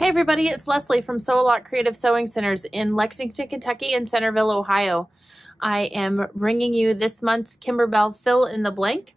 Hey everybody, it's Leslie from Sew A Lot Creative Sewing Centers in Lexington, Kentucky and Centerville, Ohio. I am bringing you this month's Kimberbell Fill in the Blank.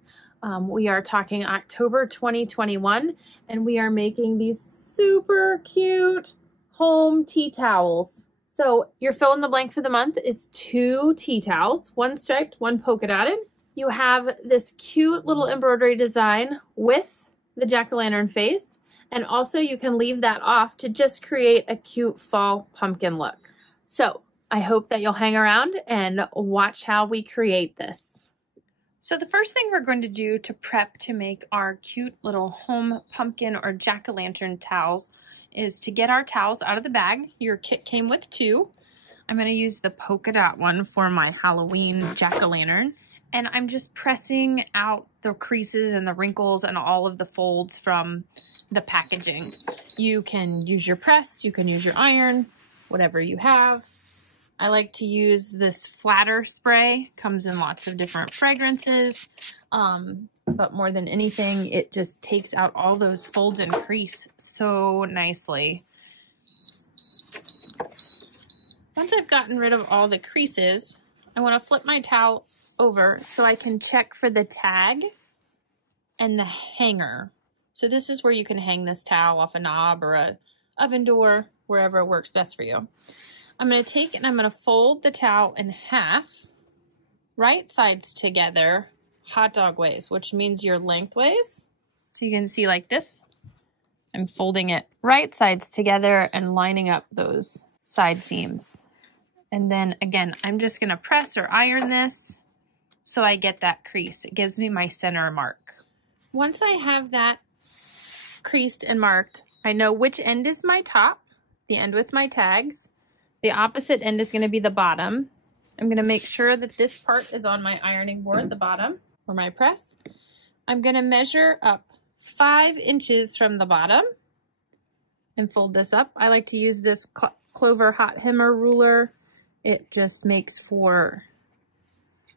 We are talking October 2021 and we are making these super cute home tea towels. So your fill in the blank for the month is 2 tea towels, 1 striped, 1 polka dotted. You have this cute little embroidery design with the jack-o'-lantern face. And also you can leave that off to just create a cute fall pumpkin look. So I hope that you'll hang around and watch how we create this. So the first thing we're going to do to prep to make our cute little home pumpkin or jack-o'-lantern towels is to get our towels out of the bag. Your kit came with 2. I'm going to use the polka dot one for my Halloween jack-o'-lantern. And I'm just pressing out the creases and the wrinkles and all of the folds from the packaging. You can use your press, you can use your iron, whatever you have. I like to use this flatter spray. Comes in lots of different fragrances, but more than anything, it just takes out all those folds and crease so nicely. Once I've gotten rid of all the creases, I want to flip my towel over so I can check for the tag and the hanger. So this is where you can hang this towel off a knob or a oven door, wherever it works best for you. I'm going to take and I'm going to fold the towel in half, right sides together, hot dog ways, which means your lengthways. So you can see like this. I'm folding it right sides together and lining up those side seams. And then again, I'm just going to press or iron this so I get that crease. It gives me my center mark. Once I have that creased and marked, I know which end is my top, the end with my tags. The opposite end is going to be the bottom. I'm going to make sure that this part is on my ironing board, the bottom, or my press. I'm going to measure up 5 inches from the bottom and fold this up. I like to use this Clover hot hammer ruler. It just makes for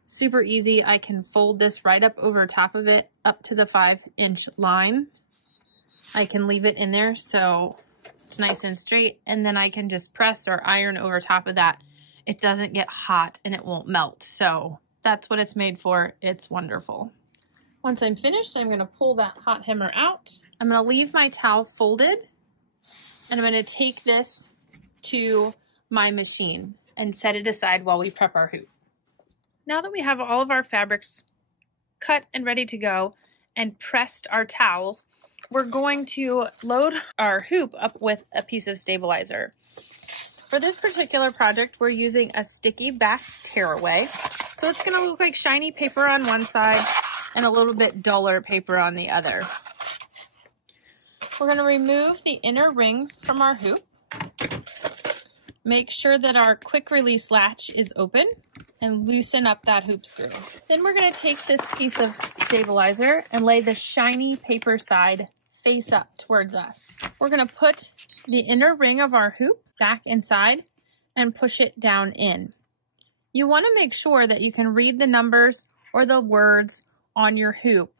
super easy. I can fold this right up over top of it up to the 5-inch line. I can leave it in there so it's nice and straight, and then I can just press or iron over top of that. It doesn't get hot and it won't melt. So that's what it's made for. It's wonderful. Once I'm finished, I'm going to pull that hot hammer out. I'm going to leave my towel folded and I'm going to take this to my machine and set it aside while we prep our hoop. Now that we have all of our fabrics cut and ready to go and pressed our towels, we're going to load our hoop up with a piece of stabilizer. For this particular project, we're using a sticky back tearaway. So it's going to look like shiny paper on one side and a little bit duller paper on the other. We're going to remove the inner ring from our hoop. Make sure that our quick release latch is open and loosen up that hoop screw. Then we're going to take this piece of stabilizer and lay the shiny paper side face up towards us. We're going to put the inner ring of our hoop back inside and push it down in. You want to make sure that you can read the numbers or the words on your hoop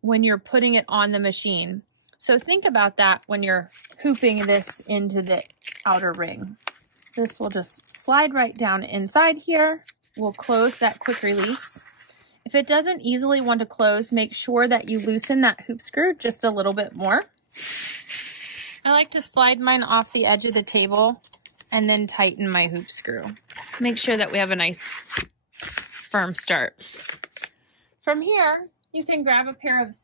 when you're putting it on the machine. So think about that when you're hooping this into the outer ring. This will just slide right down inside here. We'll close that quick release. If it doesn't easily want to close, make sure that you loosen that hoop screw just a little bit more. I like to slide mine off the edge of the table and then tighten my hoop screw. Make sure that we have a nice firm start. From here, you can grab a pair of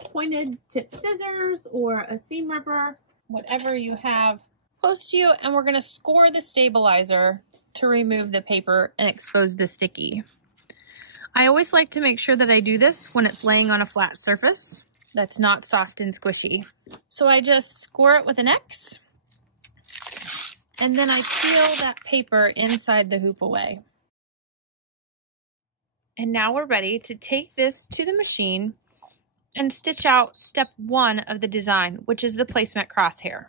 pointed tip scissors or a seam ripper, whatever you have close to you, and we're going to score the stabilizer to remove the paper and expose the sticky. I always like to make sure that I do this when it's laying on a flat surface that's not soft and squishy. So I just score it with an X, and then I peel that paper inside the hoop away. And now we're ready to take this to the machine and stitch out step 1 of the design, which is the placement crosshair.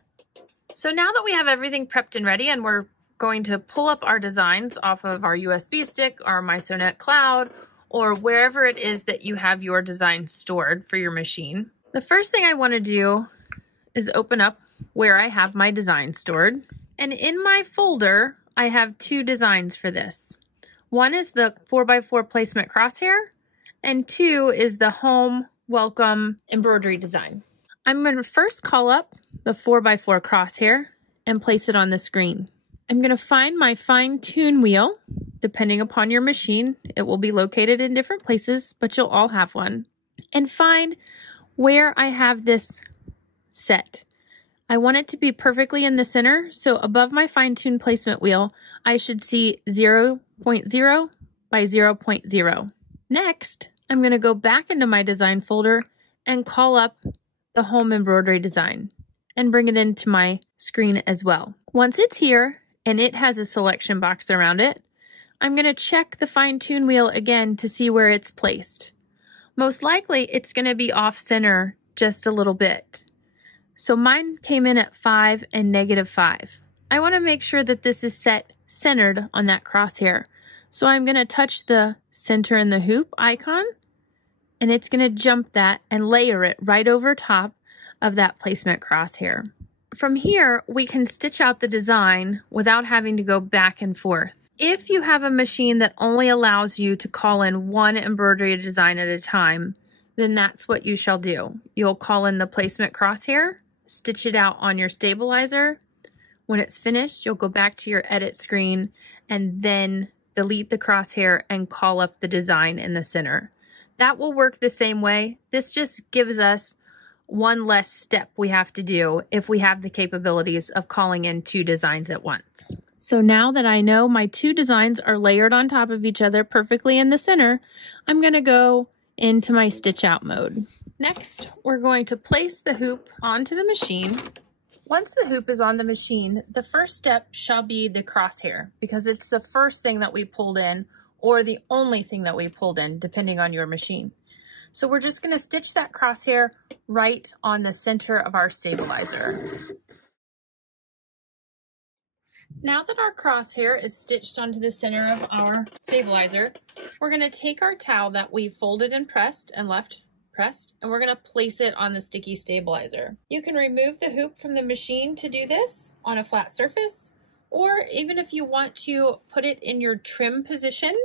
So now that we have everything prepped and ready and we're going to pull up our designs off of our USB stick, our MySewNet Cloud, or wherever it is that you have your design stored for your machine, the first thing I want to do is open up where I have my design stored. And in my folder, I have two designs for this. One is the 4x4 placement crosshair, and two is the home welcome embroidery design. I'm going to first call up the 4x4 crosshair and place it on the screen. I'm going to find my fine tune wheel. Depending upon your machine, it will be located in different places, but you'll all have one. And find where I have this set. I want it to be perfectly in the center, so above my fine tune placement wheel, I should see 0.0 by 0.0. Next, I'm going to go back into my design folder and call up the home embroidery design and bring it into my screen as well. Once it's here and it has a selection box around it, I'm going to check the fine tune wheel again to see where it's placed. Most likely it's going to be off center just a little bit. So mine came in at 5 and -5. I want to make sure that this is set centered on that crosshair. So I'm going to touch the center in the hoop icon, and it's going to jump that and layer it right over top of that placement crosshair. From here, we can stitch out the design without having to go back and forth. If you have a machine that only allows you to call in one embroidery design at a time, then that's what you shall do. You'll call in the placement crosshair, stitch it out on your stabilizer. When it's finished, you'll go back to your edit screen and then delete the crosshair and call up the design in the center. That will work the same way. This just gives us one less step we have to do if we have the capabilities of calling in two designs at once. So now that I know my two designs are layered on top of each other perfectly in the center, I'm going to go into my stitch out mode. Next, we're going to place the hoop onto the machine. Once the hoop is on the machine, the first step shall be the crosshair because it's the first thing that we pulled in or the only thing that we pulled in depending on your machine. So we're just going to stitch that crosshair right on the center of our stabilizer. Now that our crosshair is stitched onto the center of our stabilizer, we're going to take our towel that we folded and pressed and left pressed, and we're going to place it on the sticky stabilizer. You can remove the hoop from the machine to do this on a flat surface, or even if you want to put it in your trim position,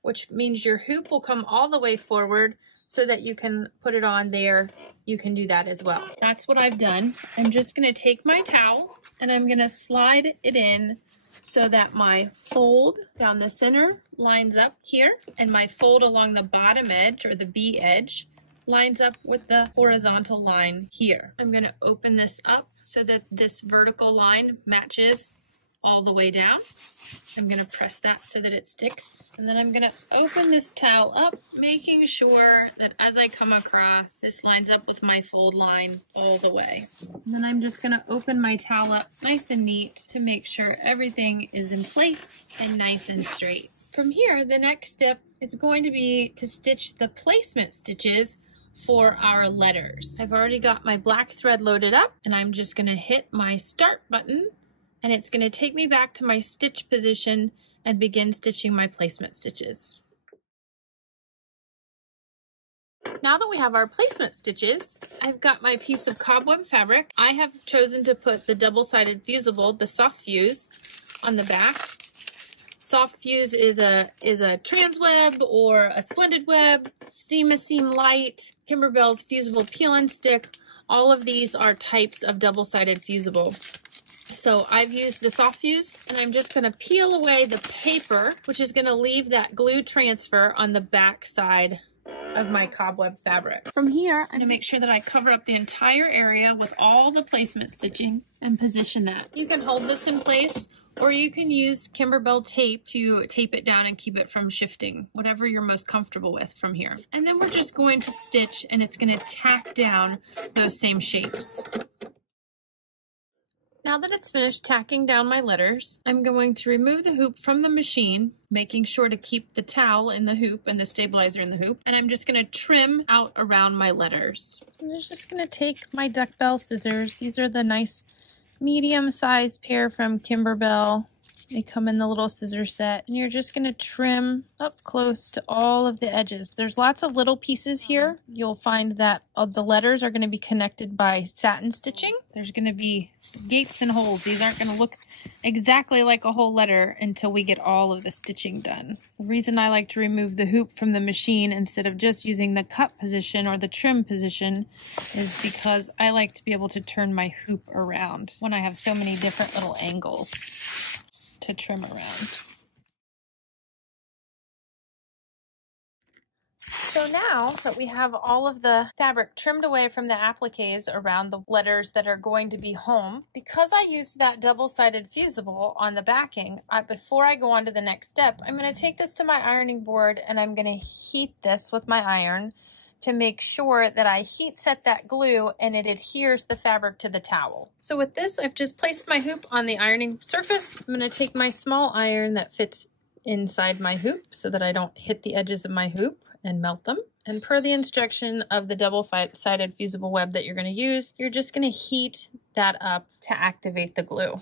which means your hoop will come all the way forward so that you can put it on there, you can do that as well. That's what I've done. I'm just going to take my towel and I'm going to slide it in so that my fold down the center lines up here and my fold along the bottom edge or the B edge lines up with the horizontal line here. I'm going to open this up so that this vertical line matches all the way down. I'm going to press that so that it sticks. And then I'm going to open this towel up, making sure that as I come across, this lines up with my fold line all the way. And then I'm just going to open my towel up nice and neat to make sure everything is in place and nice and straight. From here, the next step is going to be to stitch the placement stitches for our letters. I've already got my black thread loaded up and I'm just going to hit my start button and it's going to take me back to my stitch position and begin stitching my placement stitches. Now that we have our placement stitches, I've got my piece of cobweb fabric. I have chosen to put the double-sided fusible, the soft fuse, on the back. Soft fuse is a trans web or a splendid web, Steam Seam Light, Kimberbell's fusible peel-and stick. All of these are types of double-sided fusible. So I've used the soft fuse and I'm just going to peel away the paper, which is going to leave that glue transfer on the back side of my cobweb fabric. From here, I'm going to make sure that I cover up the entire area with all the placement stitching and position that. You can hold this in place or you can use Kimberbell tape to tape it down and keep it from shifting, whatever you're most comfortable with from here. And then we're just going to stitch and it's going to tack down those same shapes. Now that it's finished tacking down my letters, I'm going to remove the hoop from the machine, making sure to keep the towel in the hoop and the stabilizer in the hoop, and I'm just going to trim out around my letters. So I'm just going to take my duck bell scissors. These are the nice medium-sized pair from Kimberbell. They come in the little scissor set, and you're just going to trim up close to all of the edges. There's lots of little pieces here. You'll find that the letters are going to be connected by satin stitching. There's going to be gaps and holes. These aren't going to look exactly like a whole letter until we get all of the stitching done. The reason I like to remove the hoop from the machine instead of just using the cut position or the trim position is because I like to be able to turn my hoop around when I have so many different little angles to trim around. So now that we have all of the fabric trimmed away from the appliques around the letters that are going to be home, because I used that double-sided fusible on the backing, before I go on to the next step, I'm going to take this to my ironing board and I'm going to heat this with my iron to make sure that I heat set that glue and it adheres the fabric to the towel. So with this, I've just placed my hoop on the ironing surface. I'm going to take my small iron that fits inside my hoop so that I don't hit the edges of my hoop and melt them. And per the instruction of the double-sided fusible web that you're going to use, you're just going to heat that up to activate the glue.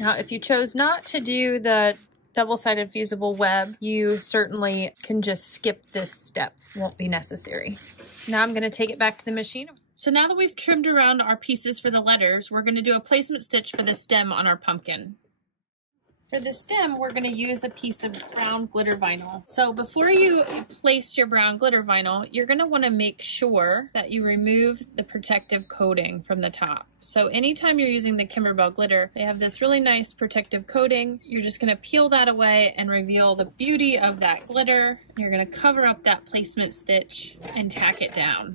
Now, if you chose not to do the double-sided fusible web, you certainly can just skip this step. It won't be necessary. Now I'm going to take it back to the machine. So now that we've trimmed around our pieces for the letters, we're going to do a placement stitch for the stem on our pumpkin. For the stem, we're going to use a piece of brown glitter vinyl. So before you place your brown glitter vinyl, you're going to want to make sure that you remove the protective coating from the top. So anytime you're using the Kimberbell glitter, they have this really nice protective coating. You're just going to peel that away and reveal the beauty of that glitter. You're going to cover up that placement stitch and tack it down.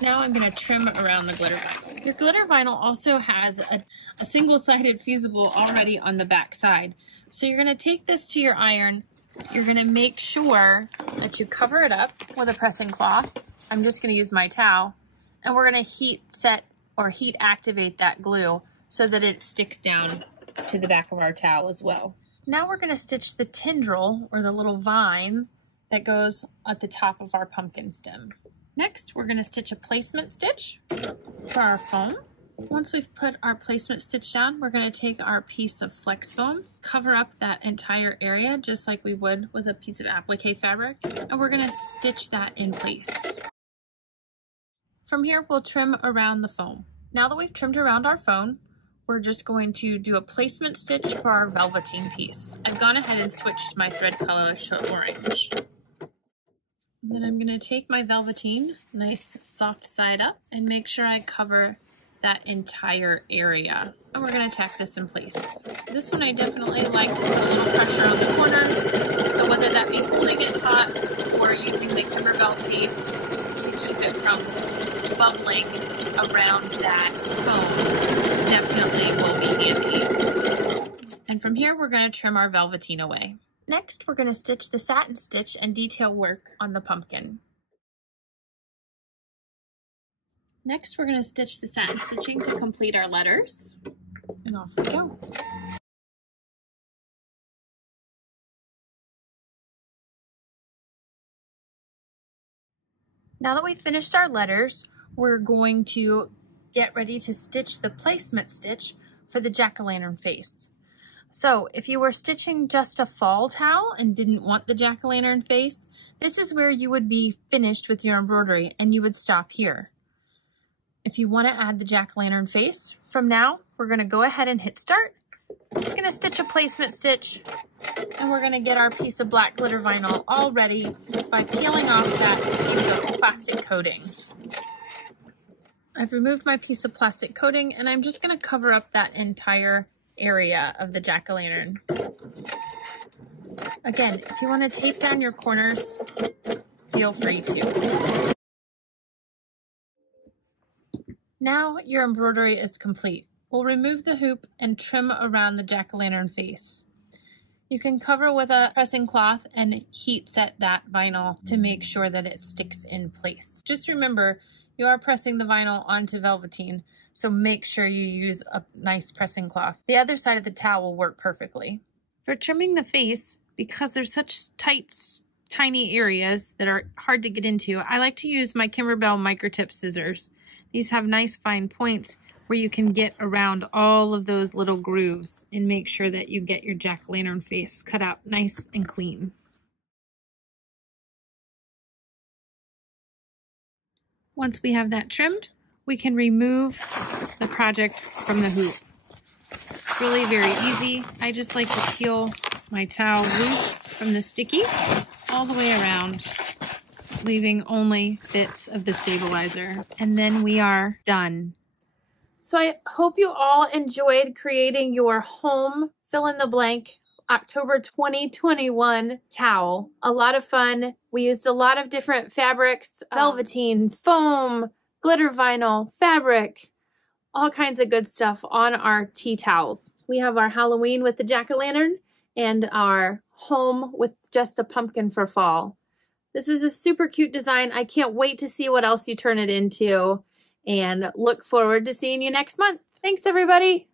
Now I'm going to trim around the glitter vinyl. Your glitter vinyl also has a single-sided fusible already on the back side. So you're going to take this to your iron. You're going to make sure that you cover it up with a pressing cloth. I'm just going to use my towel. And we're going to heat set or heat activate that glue so that it sticks down to the back of our towel as well. Now we're going to stitch the tendril or the little vine that goes at the top of our pumpkin stem. Next, we're going to stitch a placement stitch for our foam. Once we've put our placement stitch down, we're going to take our piece of flex foam, cover up that entire area just like we would with a piece of applique fabric, and we're going to stitch that in place. From here, we'll trim around the foam. Now that we've trimmed around our foam, we're just going to do a placement stitch for our velveteen piece. I've gone ahead and switched my thread color to orange. And then I'm going to take my velveteen, nice soft side up, and make sure I cover that entire area. And we're going to tack this in place. This one I definitely like to put a little pressure on the corners, so whether that be holding it taut or using the Kimberbell tape to keep it from bubbling around that foam definitely will be handy. And from here we're going to trim our velveteen away. Next, we're going to stitch the satin stitch and detail work on the pumpkin. Next, we're going to stitch the satin stitching to complete our letters. And off we go. Now that we've finished our letters, we're going to get ready to stitch the placement stitch for the jack-o'-lantern face. So if you were stitching just a fall towel and didn't want the jack-o'-lantern face, this is where you would be finished with your embroidery and you would stop here. If you want to add the jack-o'-lantern face, from now we're going to go ahead and hit start. It's going to stitch a placement stitch and we're going to get our piece of black glitter vinyl all ready by peeling off that piece of plastic coating. I've removed my piece of plastic coating and I'm just going to cover up that entire area of the jack-o'-lantern. Again, if you want to tape down your corners, feel free to. Now your embroidery is complete. We'll remove the hoop and trim around the jack-o'-lantern face. You can cover with a pressing cloth and heat set that vinyl to make sure that it sticks in place. Just remember, you are pressing the vinyl onto velveteen, so make sure you use a nice pressing cloth. The other side of the towel will work perfectly. For trimming the face, because there's such tight, tiny areas that are hard to get into, I like to use my Kimberbell microtip scissors. These have nice fine points where you can get around all of those little grooves and make sure that you get your jack-o'-lantern face cut out nice and clean. Once we have that trimmed, we can remove the project from the hoop. It's really very easy. I just like to peel my towel loose from the sticky all the way around, leaving only bits of the stabilizer. And then we are done. So I hope you all enjoyed creating your home fill-in-the-blank October 2021 towel. A lot of fun. We used a lot of different fabrics, velveteen, foam, glitter vinyl, fabric, all kinds of good stuff on our tea towels. We have our Halloween with the jack-o'-lantern and our home with just a pumpkin for fall. This is a super cute design. I can't wait to see what else you turn it into, and look forward to seeing you next month. Thanks, everybody.